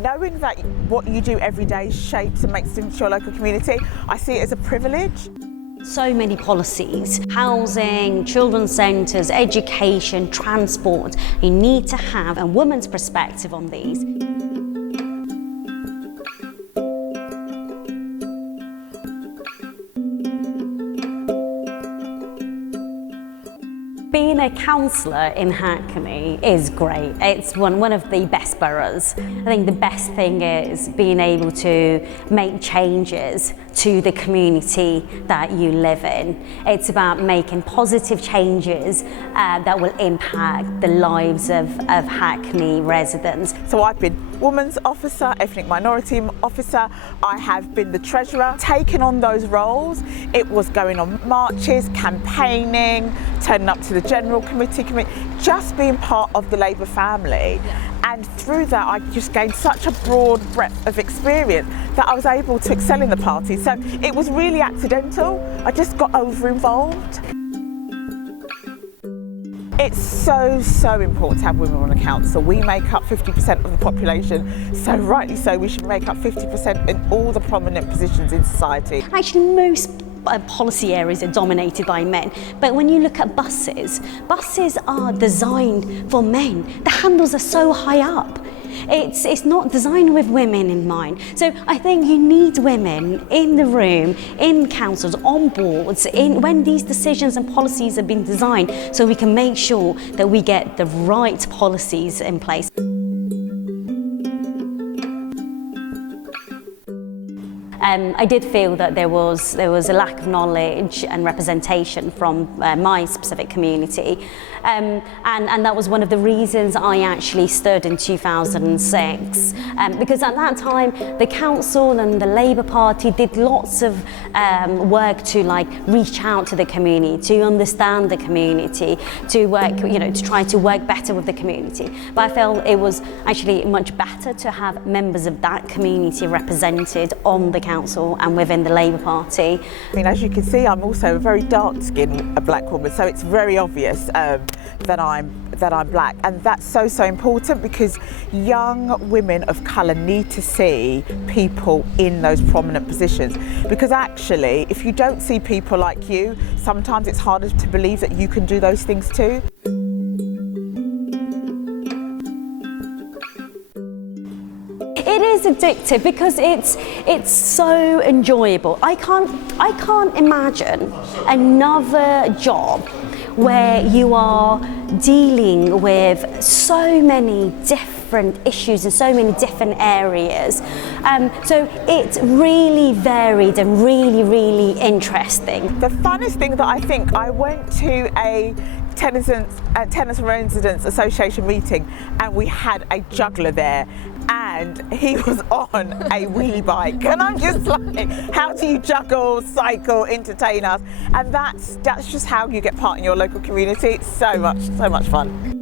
Knowing that what you do every day shapes and makes a difference to your local community, I see it as a privilege. So many policies, housing, children's centres, education, transport. You need to have a woman's perspective on these. Being a councillor in Hackney is great. It's one of the best boroughs. I think the best thing is being able to make changes to the community that you live in. It's about making positive changes that will impact the lives of Hackney residents. So I've been Women's Officer, Ethnic Minority Officer, I have been the Treasurer. Taking on those roles, it was going on marches, campaigning, turning up to the General Committee, just being part of the Labour family. And through that, I just gained such a broad breadth of experience that I was able to excel in the party. So it was really accidental. I just got over-involved. It's so important to have women on the council. We make up 50% of the population, so rightly so, we should make up 50% in all the prominent positions in society. Actually, most policy areas are dominated by men, but when you look at buses are designed for men. The handles are so high up. It's not designed with women in mind. So I think you need women in the room, in councils, on boards, when these decisions and policies have been designed, so we can make sure that we get the right policies in place. I did feel that there was a lack of knowledge and representation from my specific community, and that was one of the reasons I actually stood in 2006, because at that time the council and the Labour Party did lots of work to reach out to the community, to understand the community, to work, to try to work better with the community. But I felt it was actually much better to have members of that community represented on the council and within the Labour Party. I mean, as you can see, I'm also a very dark-skinned black woman, so it's very obvious that I'm black, and that's so important, because young women of colour need to see people in those prominent positions, because actually if you don't see people like you, sometimes it's harder to believe that you can do those things too. It is addictive because it's so enjoyable. I can't imagine another job where you are dealing with so many different issues in so many different areas. So it's really varied and really interesting. The funnest thing that I went to a Tenants Residents Association meeting, and we had a juggler there, and he was on a wheelie bike, and I'm just like, how do you juggle, cycle, entertain us? And that's just how you get part in your local community. It's so much fun.